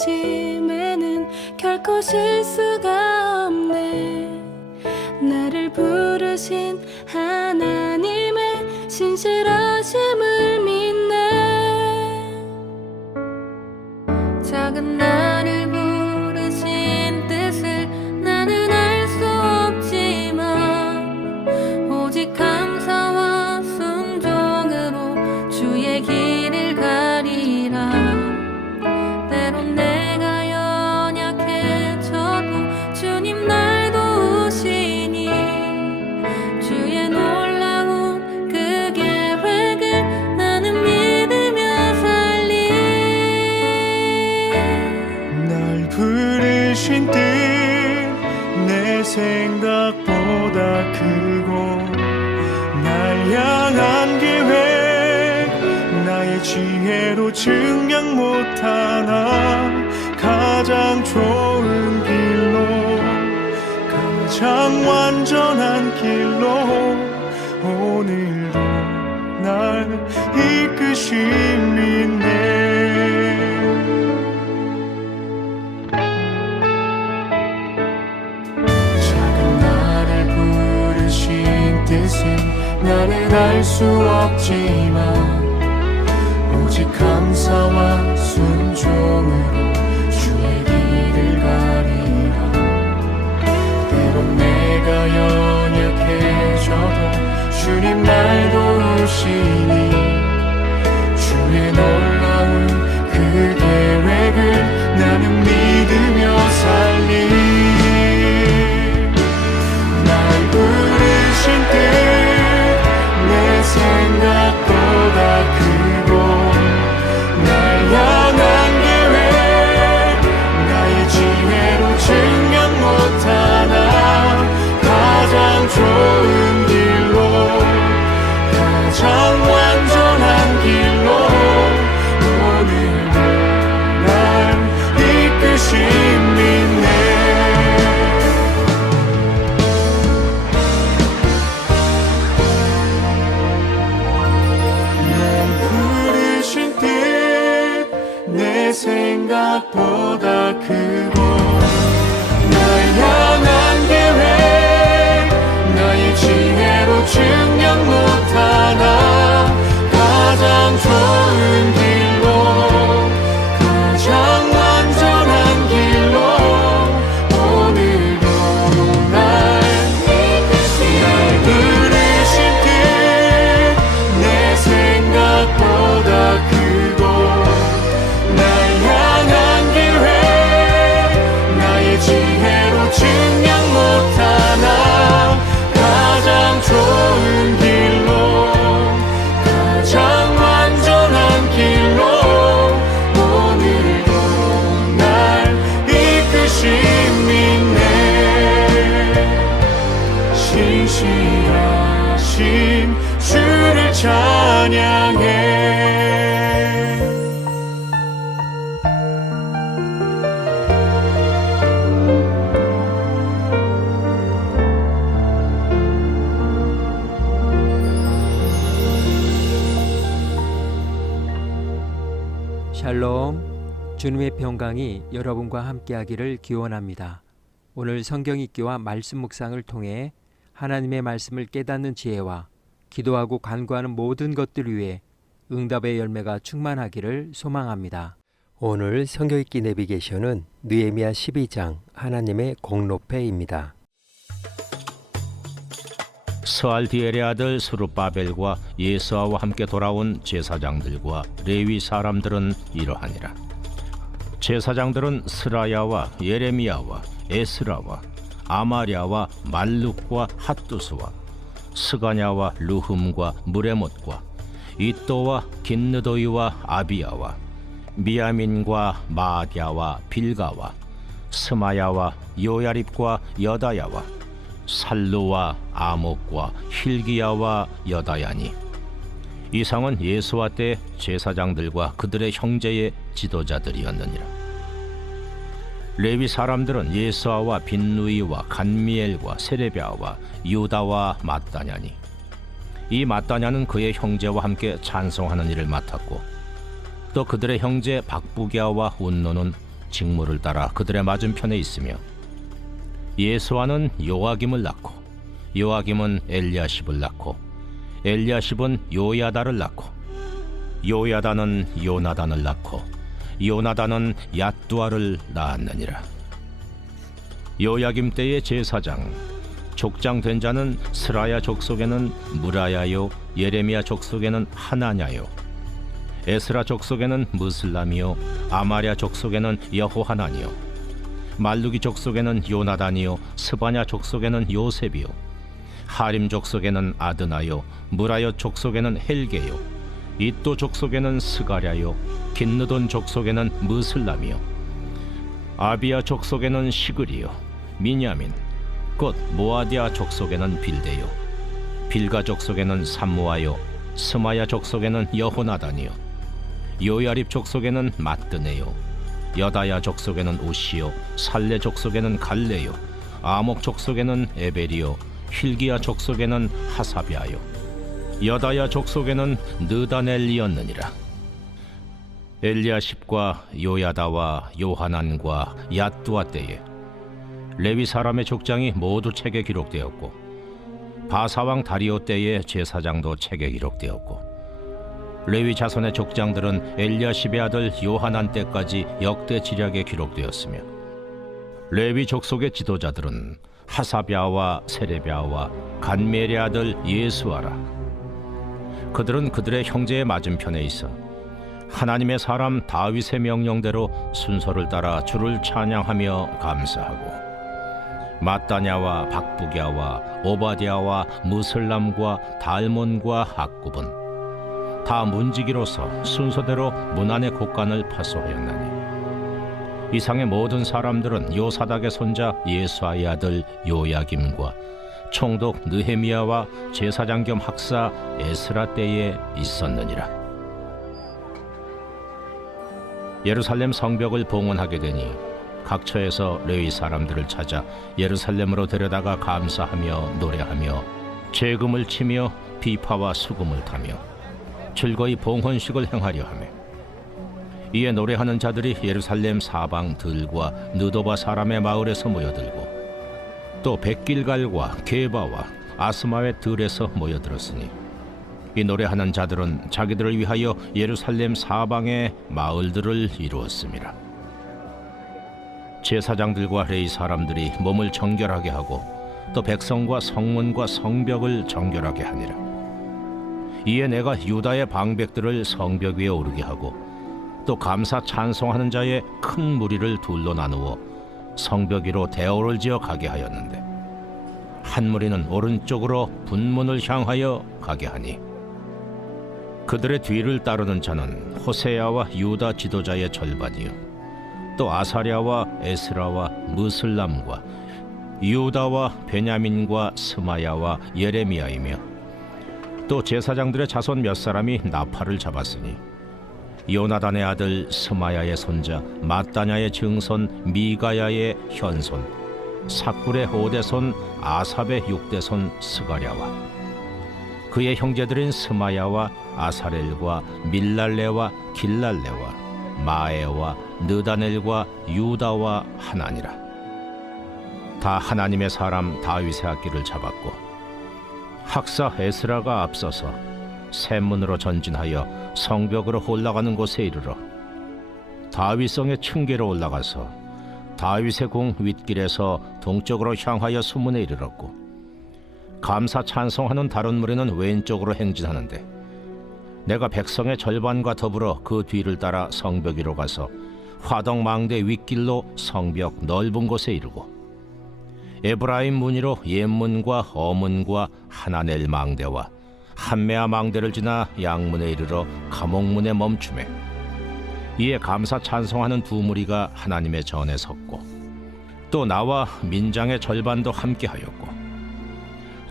부르심에는 결코 실수가 없네. 나를 부르신 하나님의 신실하심을 믿네. 작은 나를 부르신 뜻을 나는 알 수 없지만 오직 감사와 순종으로 주의 길을 가리라. 때론 내가 연약해져도 주님 날 도우시니 주의 놀라운 그 계획을 나는 믿으며 살리. 날 부르신 뜻 내 생각보다 크고 날 향한 계획 나의 지혜로 증명 못하나 가장 좋은 길로 가장 완전한 길로 오늘도 날 이끄심이네. 뜻은 나는 알 수 없지만 오직 감사와 순종으로 주의 길을 가리라. 때론 내가 연약해져도 주님 날 도우시니 주의 놀라운 그 계획을 나는 믿으며 살리. 날 부르신 뜻 내 생각보다 크고 날 향한 계획 나의 지혜로 증명 못하나 가장 좋은 길로 가장 완전한 길로 오늘도 날 이끄심이네. 내 생각보다 크고 날 향한 계획 나의 지혜로 증명 못하나 가장 좋은 길로 가장 완전한 길로 오늘도 날 부르신 뜻 내 생각보다 크고 지혜로 증명 못하나 가장 좋은 길로 가장 완전한 길로 오늘도 날 이끄심이네. 신실하신 주를 찬양해. 샬롬, 주님의 평강이 여러분과 함께하기를 기원합니다. 오늘 성경 읽기와 말씀 묵상을 통해 하나님의 말씀을 깨닫는 지혜와 기도하고 간구하는 모든 것들 위해 응답의 열매가 충만하기를 소망합니다. 오늘 성경 읽기 내비게이션은 느헤미야 12장 하나님의 공로패입니다. 스알디엘의 아들 스룹바벨과 예수아와 함께 돌아온 제사장들과 레위 사람들은 이러하니라. 제사장들은 스라야와 예레미야와 에스라와 아마랴와 말룩과 핫두스와 스가냐와 루흠과 무레못과 이또와 긴느도이와 아비야와 미야민과 마디야와 빌가와 스마야와 요야립과 여다야와 살루와 아목과 힐기야와 여다야니, 이상은 예수와 때 제사장들과 그들의 형제의 지도자들이었느니라. 레위 사람들은 예수아와 빈누이와 간미엘과 세레비아와 유다와 마따냐니, 이 마따냐는 그의 형제와 함께 찬송하는 일을 맡았고, 또 그들의 형제 박부기야와 운노는 직무를 따라 그들의 맞은편에 있으며 예수아는 요아김을 낳고 요아김은 엘리야십을 낳고 엘리야십은 요야다를 낳고 요야다는 요나단을 낳고 요나단은 얏두아를 낳았느니라. 요야김 때의 제사장 족장 된 자는 스라야 족속에는 무라야요 예레미야 족속에는 하나냐요 에스라 족속에는 무슬람이요 아마랴 족속에는 여호하나니요 말루기 족속에는 요나단이요 스바냐 족속에는 요셉이요 하림 족속에는 아드나요 무라여 족속에는 헬게요 이또 족속에는 스가랴요 긴느돈 족속에는 무슬람이요 아비야 족속에는 시그리요 미냐민 곧 모아디아 족속에는 빌데요 빌가 족속에는 삼무아요 스마야 족속에는 여호나단이요 요야립 족속에는 마뜨네요 여다야 족속에는 우시요 살레 족속에는 갈레요 아목 족속에는 에벨이요 힐기야 족속에는 하사비아요 여다야 족속에는 느다넬리였느니라. 엘리야십과 요야다와 요하난과 얏두아 때에 레위 사람의 족장이 모두 책에 기록되었고 바사왕 다리오 때의 제사장도 책에 기록되었고 레위 자손의 족장들은 엘리야십의 아들 요하난 때까지 역대 지략에 기록되었으며 레위 족속의 지도자들은 하사비아와 세레비아와 간멜의 아들 예수아라. 그들은 그들의 형제의 맞은편에 있어 하나님의 사람 다윗의 명령대로 순서를 따라 주를 찬양하며 감사하고 마따냐와 박부기야와 오바디야와 무슬람과 달몬과 악굽은 다 문지기로서 순서대로 문안의 곡간을 파수하였나니 이상의 모든 사람들은 요사닥의 손자 예수아의 아들 요야김과 총독 느헤미야와 제사장 겸 학사 에스라 때에 있었느니라. 예루살렘 성벽을 봉헌하게 되니 각처에서 레위 사람들을 찾아 예루살렘으로 데려다가 감사하며 노래하며 제금을 치며 비파와 수금을 타며 즐거이 봉헌식을 행하려 하며 이에 노래하는 자들이 예루살렘 사방 들과 느도바 사람의 마을에서 모여들고 또 백길갈과 게바와 아스마의 들에서 모여들었으니 이 노래하는 자들은 자기들을 위하여 예루살렘 사방의 마을들을 이루었습니다. 제사장들과 레위 사람들이 몸을 정결하게 하고 또 백성과 성문과 성벽을 정결하게 하니라. 이에 내가 유다의 방백들을 성벽 위에 오르게 하고 또 감사 찬송하는 자의 큰 무리를 둘로 나누어 성벽 위로 대오를 지어 가게 하였는데 한 무리는 오른쪽으로 분문을 향하여 가게 하니 그들의 뒤를 따르는 자는 호세야와 유다 지도자의 절반이요 또 아사랴와 에스라와 무슬람과 유다와 베냐민과 스마야와 예레미야이며 또 제사장들의 자손 몇 사람이 나팔을 잡았으니 요나단의 아들 스마야의 손자 마따냐의 증손 미가야의 현손 삭굴의 5대손 아삽의 6대손 스가랴와 그의 형제들인 스마야와 아사렐과 밀랄레와 길랄레와 마에와 느다넬과 유다와 하나니라. 다 하나님의 사람 다윗의 악기를 잡았고 학사 에스라가 앞서서 샘문으로 전진하여 성벽으로 올라가는 곳에 이르러 다윗성의 층계로 올라가서 다윗의 궁 윗길에서 동쪽으로 향하여 수문에 이르렀고 감사 찬송하는 다른 무리는 왼쪽으로 행진하는데 내가 백성의 절반과 더불어 그 뒤를 따라 성벽 위로 가서 화덕망대 윗길로 성벽 넓은 곳에 이르고 에브라임 문이로 옛문과 어문과 하나넬 망대와 한메아 망대를 지나 양문에 이르러 감옥문에 멈추매 이에 감사 찬송하는 두 무리가 하나님의 전에 섰고 또 나와 민장의 절반도 함께하였고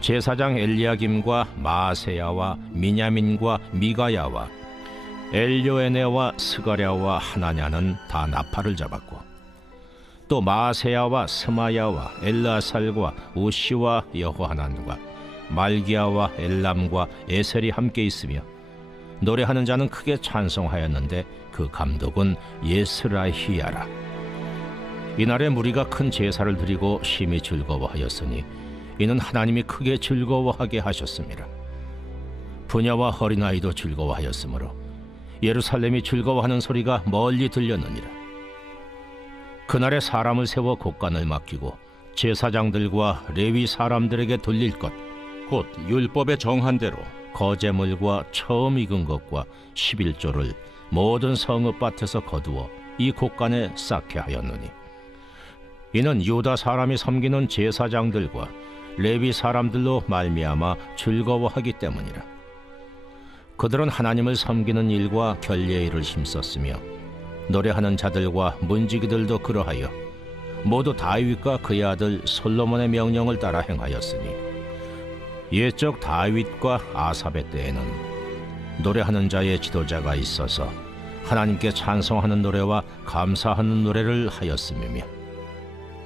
제사장 엘리야김과 마아세야와 미냐민과 미가야와 엘요에네와 스가랴와 하나냐는 다 나팔을 잡았고 또 마아세야와 스마야와 엘라살과 우시와 여호하난과 말기야와 엘람과 에셀이 함께 있으며 노래하는 자는 크게 찬송하였는데 그 감독은 예스라히야라. 이날에 무리가 큰 제사를 드리고 심히 즐거워하였으니 이는 하나님이 크게 즐거워하게 하셨습니다. 부녀와 어린아이도 즐거워하였으므로 예루살렘이 즐거워하는 소리가 멀리 들렸느니라. 그날에 사람을 세워 곡간을 맡기고 제사장들과 레위 사람들에게 돌릴 것, 곧 율법에 정한 대로 거제물과 처음 익은 것과 11조를 모든 성읍밭에서 거두어 이 곡간에 쌓게 하였느니, 이는 유다 사람이 섬기는 제사장들과 레위 사람들로 말미암아 즐거워하기 때문이라. 그들은 하나님을 섬기는 일과 결례의 일을 힘썼으며 노래하는 자들과 문지기들도 그러하여 모두 다윗과 그의 아들 솔로몬의 명령을 따라 행하였으니, 옛적 다윗과 아삽의 때에는 노래하는 자의 지도자가 있어서 하나님께 찬송하는 노래와 감사하는 노래를 하였음이며,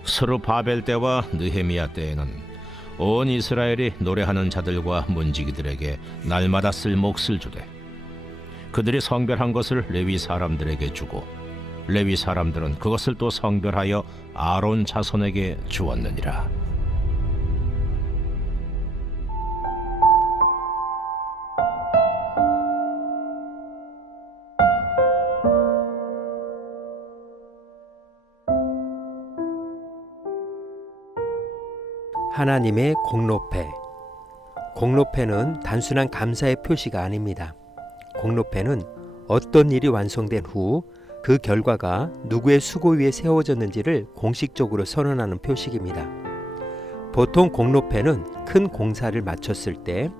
스룹바벨 때와 느헤미야 때에는 온 이스라엘이 노래하는 자들과 문지기들에게 날마다 쓸 몫을 주되 그들이 성별한 것을 레위 사람들에게 주고 레위 사람들은 그것을 또 성별하여 아론 자손에게 주었느니라. 하나님의 공로패. 공로패는 단순한 감사의 표시가 아닙니다. 공로패는 어떤 일이 완성된 후 그 결과가 누구의 수고 위에 세워졌는지를 공식적으로 선언하는 표식입니다. 보통 공로패는 큰 공사를 마쳤을 때,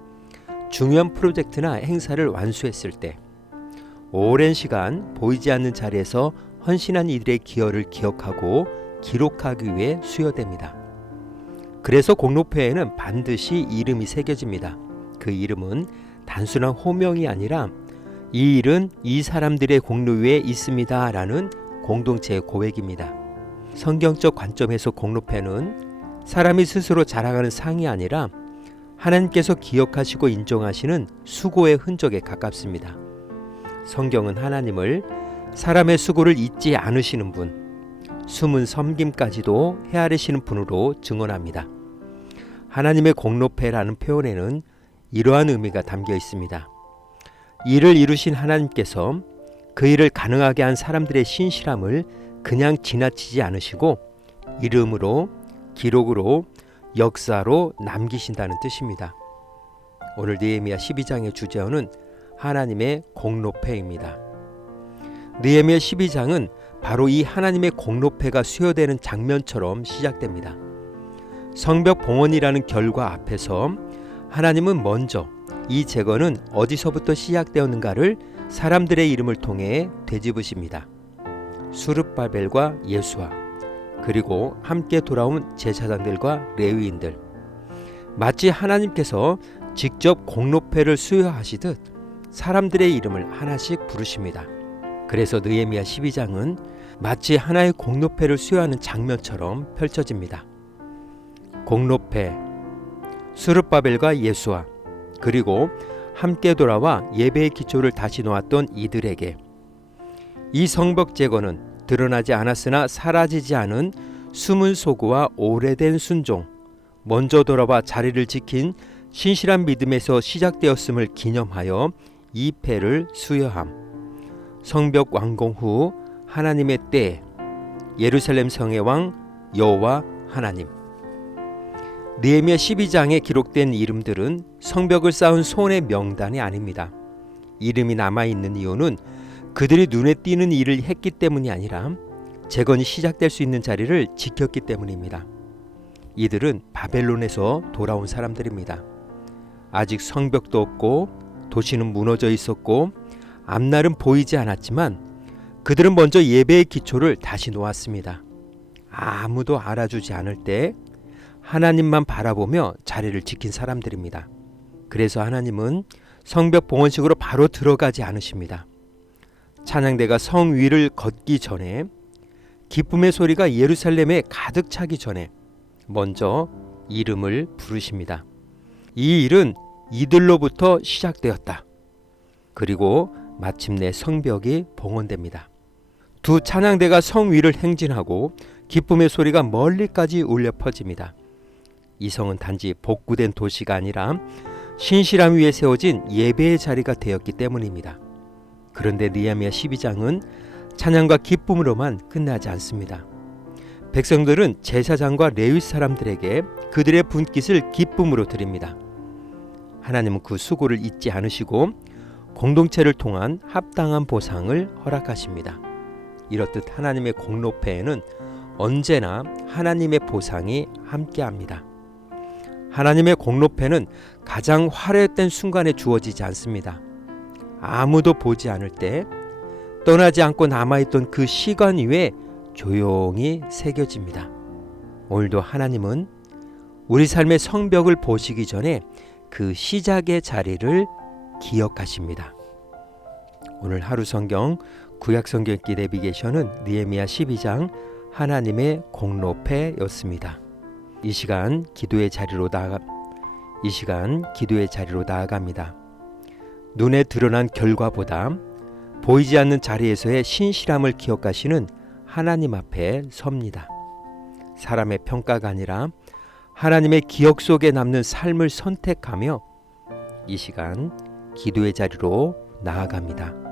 중요한 프로젝트나 행사를 완수했을 때, 오랜 시간 보이지 않는 자리에서 헌신한 이들의 기여를 기억하고 기록하기 위해 수여됩니다. 그래서 공로패에는 반드시 이름이 새겨집니다. 그 이름은 단순한 호명이 아니라 이 일은 이 사람들의 공로 위에 있습니다 라는 공동체의 고백입니다. 성경적 관점에서 공로패는 사람이 스스로 자랑하는 상이 아니라 하나님께서 기억하시고 인정하시는 수고의 흔적에 가깝습니다. 성경은 하나님을 사람의 수고를 잊지 않으시는 분, 숨은 섬김까지도 헤아리시는 분으로 증언합니다. 하나님의 공로패라는 표현에는 이러한 의미가 담겨 있습니다. 일을 이루신 하나님께서 그 일을 가능하게 한 사람들의 신실함을 그냥 지나치지 않으시고 이름으로, 기록으로, 역사로 남기신다는 뜻입니다. 오늘 느헤미야 12장의 주제어는 하나님의 공로패입니다. 느헤미야 12장은 바로 이 하나님의 공로패가 수여되는 장면처럼 시작됩니다. 성벽 봉헌이라는 결과 앞에서 하나님은 먼저 이 재건은 어디서부터 시작되었는가를 사람들의 이름을 통해 되짚으십니다. 스룹바벨과 예수아, 그리고 함께 돌아온 제사장들과 레위인들, 마치 하나님께서 직접 공로패를 수여하시듯 사람들의 이름을 하나씩 부르십니다. 그래서 느헤미야 12장은 마치 하나의 공로패를 수여하는 장면처럼 펼쳐집니다. 공로패, 스룹바벨과 예수아, 그리고 함께 돌아와 예배의 기초를 다시 놓았던 이들에게, 이 성벽 재건은 드러나지 않았으나 사라지지 않은 숨은 소구와 오래된 순종, 먼저 돌아와 자리를 지킨 신실한 믿음에서 시작되었음을 기념하여 이 패를 수여함. 성벽 완공 후 하나님의 때에 예루살렘 성의 왕 여호와 하나님. 느헤미야 12장에 기록된 이름들은 성벽을 쌓은 손의 명단이 아닙니다. 이름이 남아있는 이유는 그들이 눈에 띄는 일을 했기 때문이 아니라 재건이 시작될 수 있는 자리를 지켰기 때문입니다. 이들은 바벨론에서 돌아온 사람들입니다. 아직 성벽도 없고 도시는 무너져 있었고 앞날은 보이지 않았지만 그들은 먼저 예배의 기초를 다시 놓았습니다. 아무도 알아주지 않을 때 하나님만 바라보며 자리를 지킨 사람들입니다. 그래서 하나님은 성벽 봉헌식으로 바로 들어가지 않으십니다. 찬양대가 성 위를 걷기 전에, 기쁨의 소리가 예루살렘에 가득 차기 전에 먼저 이름을 부르십니다. 이 일은 이들로부터 시작되었다. 그리고 마침내 성벽이 봉헌됩니다. 두 찬양대가 성 위를 행진하고 기쁨의 소리가 멀리까지 울려 퍼집니다. 이 성은 단지 복구된 도시가 아니라 신실함 위에 세워진 예배의 자리가 되었기 때문입니다. 그런데 느헤미야 12장은 찬양과 기쁨으로만 끝나지 않습니다. 백성들은 제사장과 레위 사람들에게 그들의 분깃을 기쁨으로 드립니다. 하나님은 그 수고를 잊지 않으시고 공동체를 통한 합당한 보상을 허락하십니다. 이렇듯 하나님의 공로패에는 언제나 하나님의 보상이 함께합니다. 하나님의 공로패는 가장 화려했던 순간에 주어지지 않습니다. 아무도 보지 않을 때 떠나지 않고 남아있던 그 시간 위에 조용히 새겨집니다. 오늘도 하나님은 우리 삶의 성벽을 보시기 전에 그 시작의 자리를 기억하십니다. 오늘 하루 성경 구약 성경 읽기 내비게이션은 느헤미야 12장 하나님의 공로패였습니다. 이 시간 기도의 자리로 나아갑니다. 눈에 드러난 결과보다 보이지 않는 자리에서의 신실함을 기억하시는 하나님 앞에 섭니다. 사람의 평가가 아니라 하나님의 기억 속에 남는 삶을 선택하며 이 시간 기도의 자리로 나아갑니다.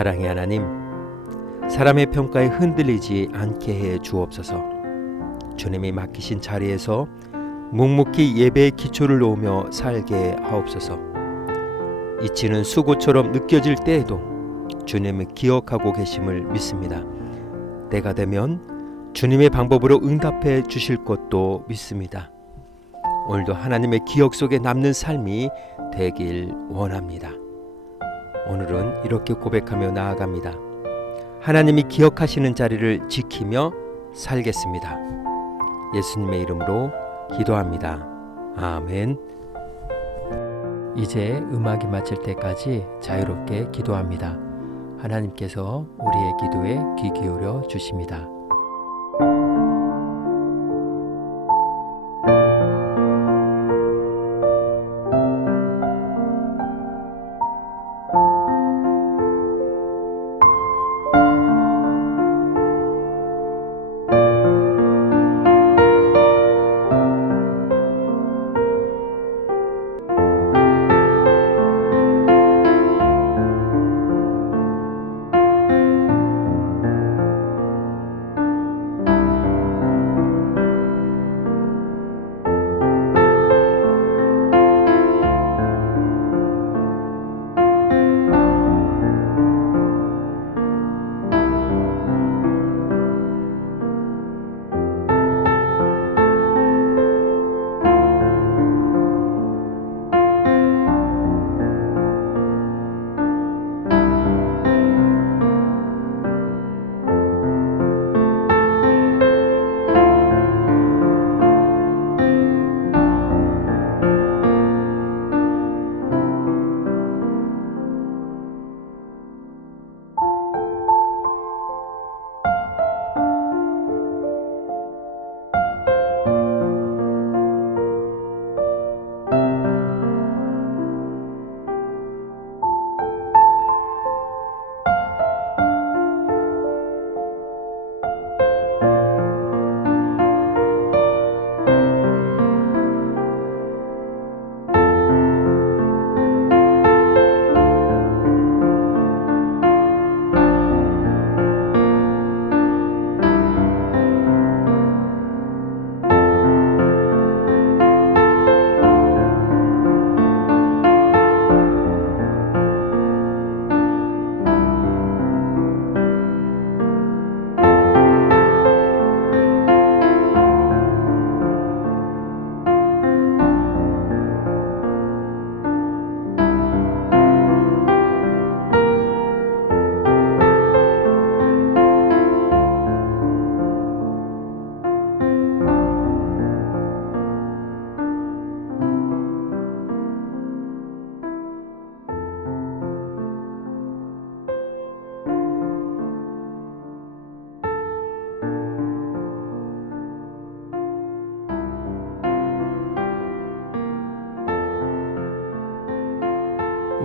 사랑의 하나님, 사람의 평가에 흔들리지 않게 해 주옵소서. 주님이 맡기신 자리에서 묵묵히 예배의 기초를 놓으며 살게 하옵소서. 이치는 수고처럼 느껴질 때에도 주님을 기억하고 계심을 믿습니다. 때가 되면 주님의 방법으로 응답해 주실 것도 믿습니다. 오늘도 하나님의 기억 속에 남는 삶이 되길 원합니다. 오늘은 이렇게 고백하며 나아갑니다. 하나님이 기억하시는 자리를 지키며 살겠습니다. 예수님의 이름으로 기도합니다. 아멘. 이제 음악이 마칠 때까지 자유롭게 기도합니다. 하나님께서 우리의 기도에 귀 기울여 주십니다.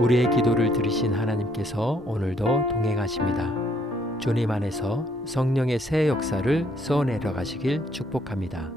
우리의 기도를 들으신 하나님께서 오늘도 동행하십니다. 주님 안에서 성령의 새 역사를 써내려 가시길 축복합니다.